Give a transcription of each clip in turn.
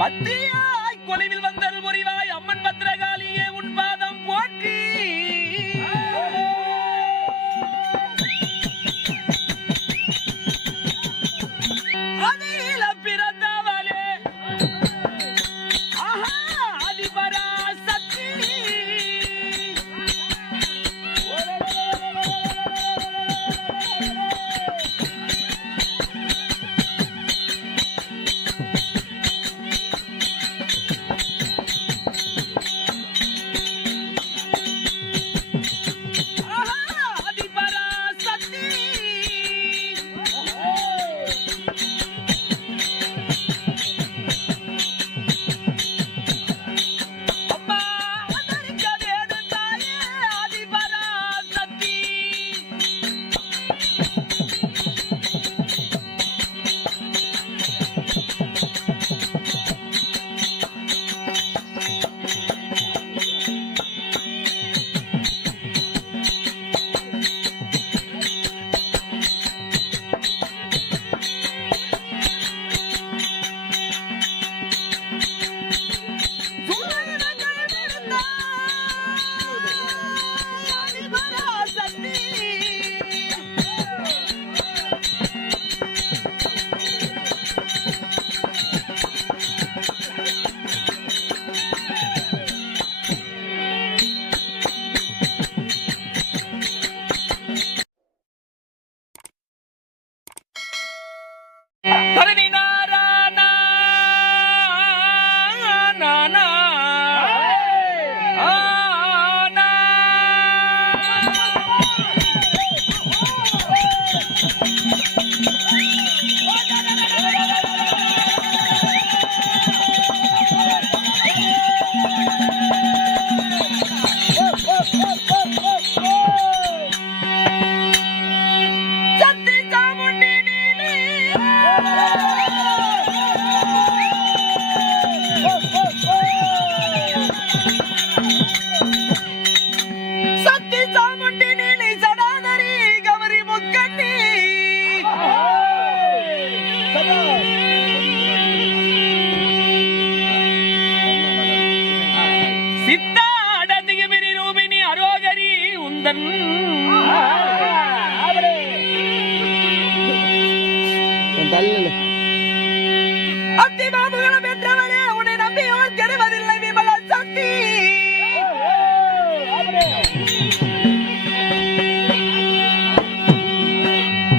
பத்தியாய் கொலைவில் வந்தல் முறிவாய் அம்மன் பத்திரகாளியே உன் பாதம் போற்றி. அதில பிறந்தவளே ஆஹா அதிபராசக்தி.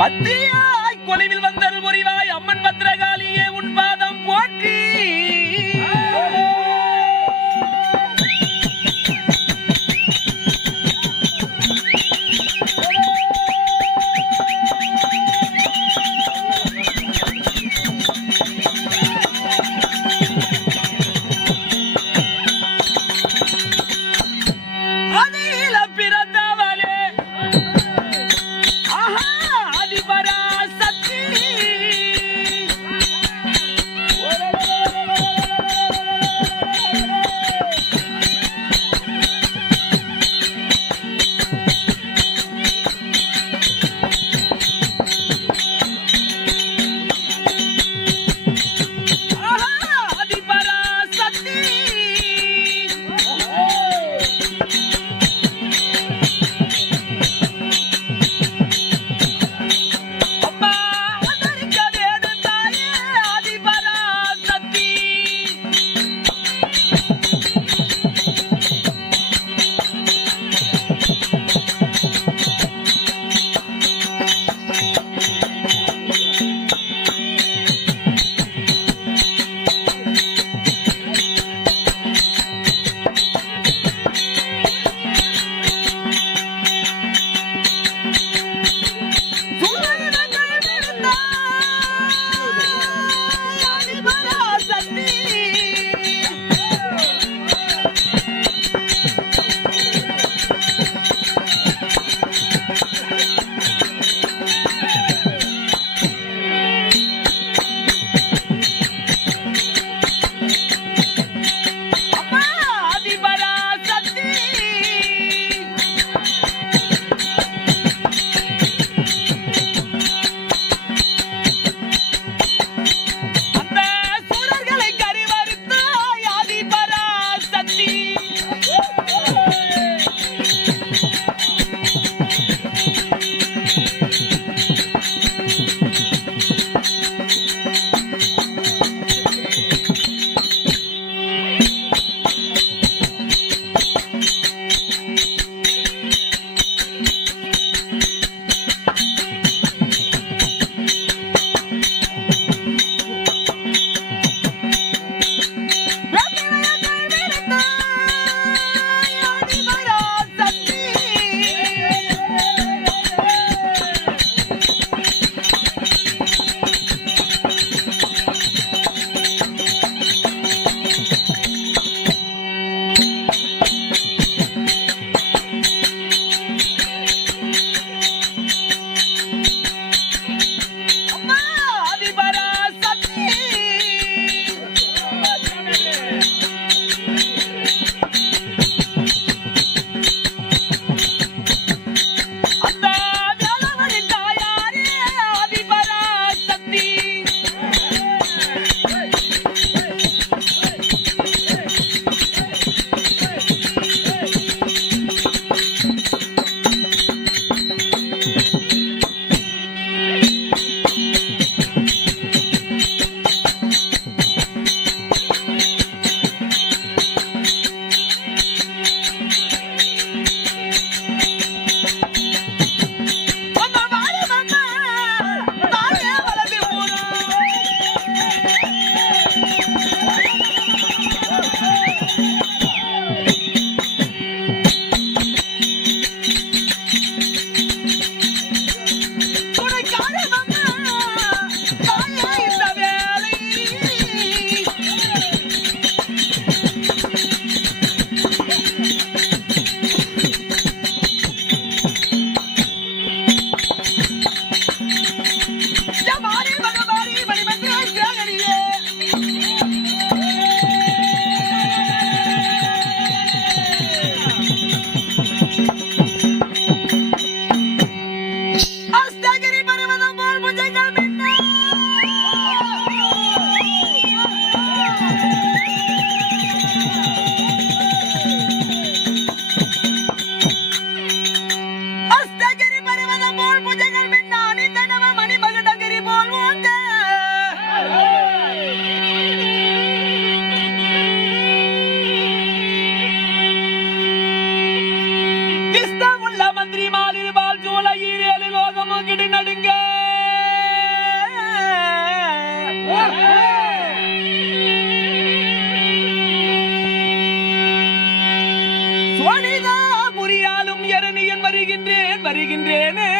பத்தியாய் கொலைவில் வந்தல் முறிவாய் அம்மன் பத்திரகாளியே உன் பாதம் போற்றி. இஷ்டமுள்ள மந்திரி மாலிருபால் சூளையீர் ஏழு லோகமும் கிடி நடுங்க சுவனிதா புரியாலும் எரணியன் வருகின்றேனே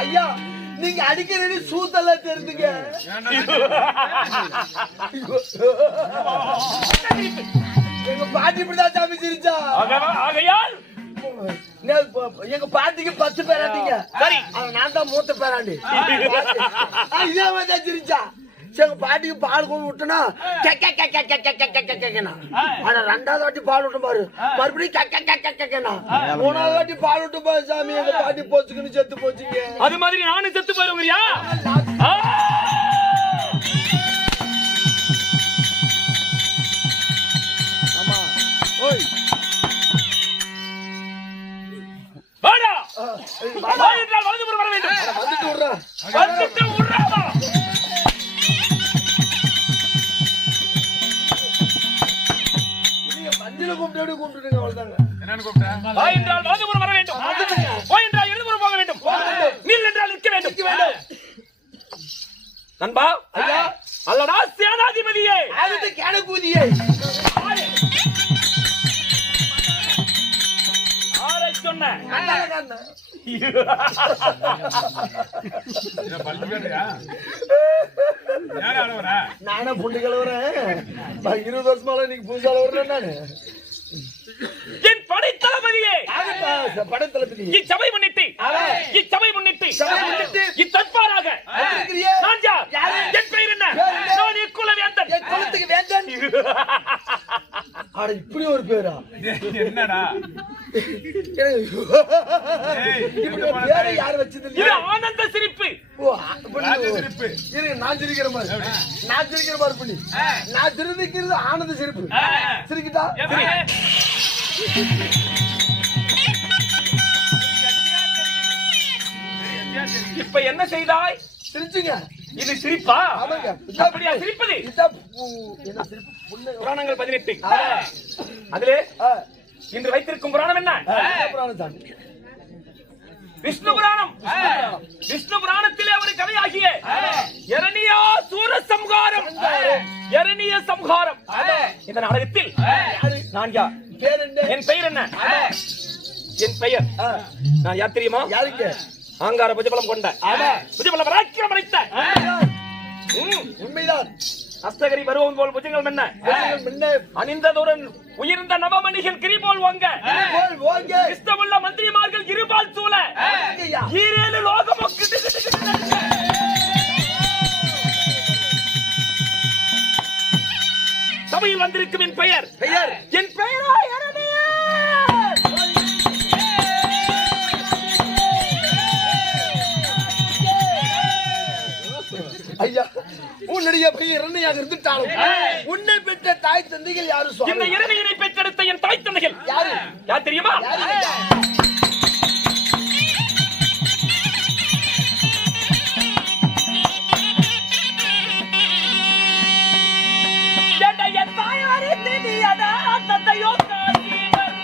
ஐயா நீங்க அடிக்கிறது சூத்தெல்லாம் தெரிஞ்சுங்க. எங்க பாட்டி இப்படிதான் சாமி சிரிச்சா. ஆகையால் எங்க பாட்டிக்கு 10 பேராட்டிங்க. சரி நான் தான் மூத்த பேராண்டி. இதே மாதிரி தான் சிரிச்சா. எங்க பாட்டிக்கு பால் கொண்டு விட்டனா ஆனா 2வது வாட்டி பால் விட்டு பாரு மறுபடியும் மூணாவது வாட்டி பால் விட்டு பாரு சாமி. எங்க பாட்டி போச்சுக்குன்னு செத்து போச்சுங்க. அது மாதிரி நானும் செத்து போயிருவா. ஆமா ஓய் வாடா வா என்றால் வலதுபுறம் வர வேண்டும். வந்துட்டு விடுறா வந்துட்டு விடுறாமா. மஞ்சள் கூப்பிட்டு கூப்பிட்டுங்க அவ்வளவுதாங்க. என்னன்னு கூப்பிட்டேன்? வா என்றால் வலதுபுறம் வர வேண்டும். வா என்றால் இடதுபுறம் போக வேண்டும். நில் என்றால் நிற்க வேண்டும். நண்பா ஐயா அல்லடா சேனாதிபதியே அதுக்கு கேனக்கூதியே ஆரை சொன்ன நானே புண்டு கலவுறேன். 20 வருஷமால நீங்க புதுசா கலவுறேன். நானு என் படைத்தளபதியே படைத்தளபதி இச்சபை முன்னிட்டு இத்தற்பாராக நான் யார்? என் பெயர் என்ன? நான் இக்குல வேந்தன். குலத்துக்கு வேந்தன். அட இப்படி ஒரு பேரா? என்னடா இப்படி ஒரு பேரை யார் வச்சது இது இல்லையா? ஆனந்த சிரிப்பு. ஓ அப்படி சிரிப்பு. இருங்க நான் சிரிக்கிற மாதிரி. நான் சிரிக்கிற மாதிரி பண்ணி நான் சிரிக்கிறது ஆனந்த சிரிப்பு. சிரிக்கிட்டா இப்ப என்ன செய்தாய்? சிரிச்சுங்க. இது சிரிப்பா? ஆமாங்க. அப்படியா சிரிப்பது? இதான் என்ன சிரிப்பு? புராணங்கள் 18. அதிலே இன்று வைத்திருக்கும் புராணம் என்ன? புராணம் தான். விஷ்ணு புராணம். விஷ்ணு புராணத்திலே ஒரு கதையாகிய இரணியா சூர சம்ஹாரம், இரணிய சம்ஹாரம். இந்த நாடகத்தில் நான் யார்? பேர் என்ன? என் பெயர் என்ன? என் பெயர் நான் யார் தெரியுமா? யாருக்கு? ஆங்கார புஜபலம் கொண்ட புஜபலம் பராக்கிரம் அளித்த உண்மைதான். அஸ்தகரி பருவம் போல் புஜங்கள் என்ன அணிந்ததுடன் உயர்ந்த நவமணிகள் கிரிபோல் வாங்க இஷ்டமுள்ள மந்திரிமார்கள் இருபால் சூழ ஈரேழு லோகமும் சபையில் வந்திருக்கும் என் பெயர் என் பெயரா ஐயா, உன்னுடைய பெயர் இரணியாக இருந்துட்டாலும் உன்னை பெற்ற தாய் தந்தைகள் யாரு? இந்த இரணியனை பெற்றெடுத்த என் தாய் தந்தைகள் யாரு? யார் தெரியுமா? என் தாயாரி திதியதா தந்தையோ காசீவர்.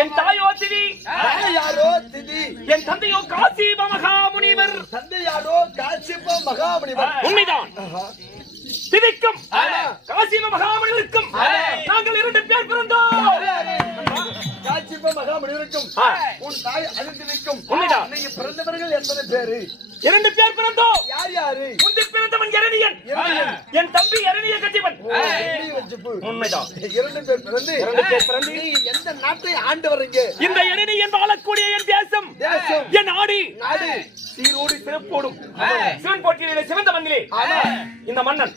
என் தாயோ திதி, யாரோ திதி, என் தந்தையோ காசிப மகாமுனிவர். தந்தையாரோ காசிப மகாமுனிவர். உண்மைதான். திதிக்கும் காசிப மகாமுனிவருக்கும் நாங்கள் 2 பேர் பிறந்தோம். காசிப மகாமுனிவருக்கும் உன் தாய் அதிதிக்கும் உண்மைதான். நீங்க பிறந்தவர்கள் எத்தனை பேரு? 2 பேர் பிறந்தோம். யார் யாரு? முந்தில் பிறந்தவன் இரணியன், என் தம்பி இரணிய கதிபன். உண்மைதான். 2 பேர் பிறந்து 2 பேர் பிறந்து நீங்க எந்த நாட்டை ஆண்டு வர்றீங்க? இந்த இரணியன் வாழக்கூடிய என் தேசம், என் நாடு சீரோடு சிறப்போடும் சிவன் போட்டியிலே சிவந்த மண்ணிலே இந்த மன்னன்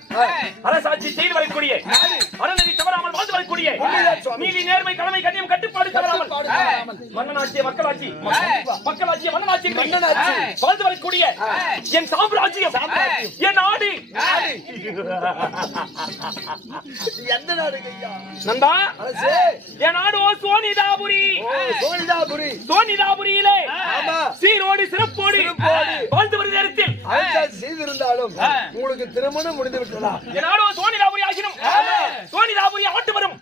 அரசாட்சி செய்து வரக்கூடிய அறநெறி தவறாமல் வாழ்ந்து வரக்கூடிய நீதி நேர்மை கடமை கண்ணியம் கட்டுப்பாடு தவறாமல் மன்னனாட்சி மக்களாட்சி மக்களாட்சி மன்னனாட்சி வாழ்ந்து வரக்கூடிய என் சாம்ராஜ்யம் என் நாடு எந்த நாடுங்க ஐயா? நண்பா அரசே, என் நாடோ சோனிதாபுரி சோனிதாபுரியிலே சீரோடு சிறப்போடு வாழ்ந்து வரும் நேரத்தில் அரசாட்சி செய்திருந்தாலும் உங்களுக்கு திருமணம் முடிந்து விட்டதா? என் நாடோ சோனிதாபுரி ஆகினும் சோனிதாபுரி ஆட்டு வரும்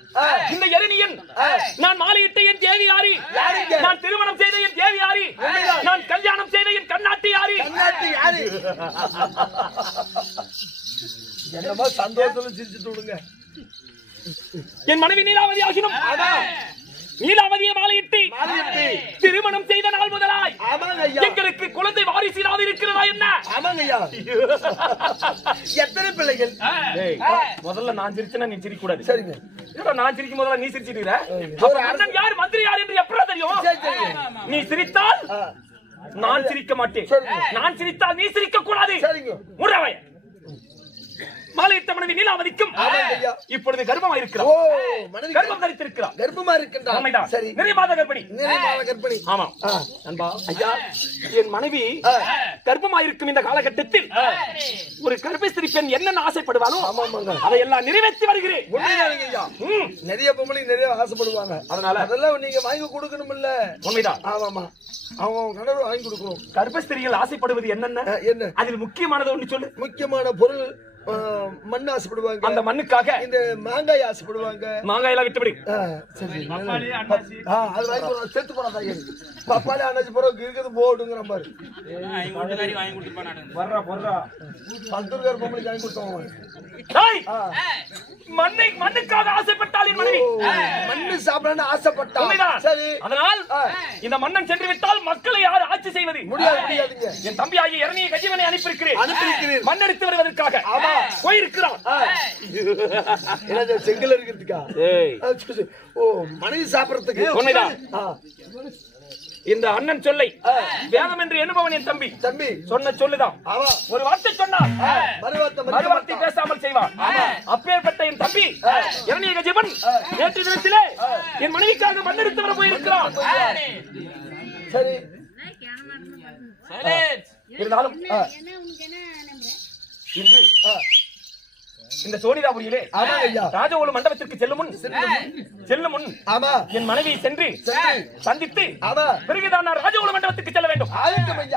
இந்த எரிணியன் நான் மாலையிட்ட என் தேவி யாரி நான் திருமணம் செய்த என் தேவி யாரி நான் கல்யாணம் செய்த என் கண்ணாட்டி யாரி யாரு? என்னமா சந்தோஷம் சிரிச்சுட்டு விடுங்க. என் மனைவி நீலாவதி ஆகினும் நீலாவதியை மாலையிட்டு திருமணம் செய்த நாள் முதலாய் ஆமாங்க ஐயா. எங்களுக்கு குழந்தை வாரிசிலாவது இருக்கிறதா என்ன? ஆமாங்க ஐயா. எத்தனை பிள்ளைகள்? முதல்ல நான் சிரிச்சேன்னா நீ சிரிக்க கூடாது. சரிங்க. நான் சிரிக்கும் முதல்ல நீ சிரிச்சிட்டு அண்ணன் யார் மந்திரி யார் என்று எப்படா தெரியும்? நீ சிரித்தால் நான் சிரிக்க மாட்டேன். நான் சிரித்தால் நீ சிரிக்க கூடாது. சரிங்க. முறவை மாலையிட்ட மனைவி நீலாவதிக்கும் இப்பொழுது கர்ப்பமா இருக்கிறார். கர்ப்பம் தரித்திருக்கிறார். கர்ப்பமா இருக்கின்றார். சரி. நிறைய மாத கர்ப்பிணி. கர்ப்பிணி. ஆமா. நண்பா ஐயா, என் மனைவி கர்ப்பமா இருக்கும் இந்த காலகட்டத்தில் ஒரு கர்ப்பஸ்திரி பெண் என்னென்ன ஆசைப்படுவானோ அதையெல்லாம் நிறைவேற்றி வருகிறேன். நிறைய பொம்பளை நிறைய ஆசைப்படுவாங்க. அதெல்லாம் நீங்க வாங்கி கொடுக்கணும் இல்ல? உண்மைதான். ஆமாமா. அவங்க கணவர் வாங்கி கொடுக்கணும். கர்ப்பஸ்திரிகள் ஆசைப்படுவது என்னென்ன? என்ன? அதில் முக்கியமானது ஒன்று சொல்லு. முக்கியமான பொருள் மண் ஆசைப்படுவாங்க. அந்த மண்ணுக்காக இந்த மாங்காய் ஆசைப்படுவாங்க. மாங்காய் எல்லாம் விட்டுவிடு. சரி. அது வாங்கி செத்து போனதா இருக்கு. பப்பாளி அண்ணாச்சி போறோம் இருக்குது போடுங்கிற மாதிரி. பந்தூர்கார் பொம்பளைக்கு வாங்கி கொடுத்தோம். மண்ணுக்காக ஆசைப்பட்டால் என் மனைவி மண்ணு சாப்பிடணும்னு ஆசைப்பட்டா. சரி. அதனால் இந்த மன்னன் சென்று விட்டால் மக்களை யார் ஆட்சி செய்வது? முடியாதுங்க. என் தம்பி ஆகிய இரணிய கஜிவனை அனுப்பியிருக்கிறேன். மண்ணெடுத்து வருவதற்காக போயிருக்கிறான். செங்கல் இருக்கிறதுக்கா? ஓ, மனைவி சாப்பிடறதுக்கு. உண்மைதான். இந்த அண்ணன் சொல்லை வேதம் என்று எண்ணுபவன் என் தம்பி. சொன்ன சொல்லுதான். ஒரு வார்த்தை சொன்னார் மறுவார்த்தை பேசாமல் செய்வான். அப்பேற்பட்ட என் தம்பி இரணிய கஜிவன் நேற்று தினத்திலே என் மனைவிக்காக மண்ணெடுத்து வர போயிருக்கிறான். சரி. இருந்தாலும் இன்று இந்த சோனிதாபுரியிலே ராஜகோல மண்டபத்திற்கு செல்லும் முன் என் மனைவி சென்று சந்தித்து பிறகுதான் நான் ராஜகோல மண்டபத்துக்கு செல்ல வேண்டும்.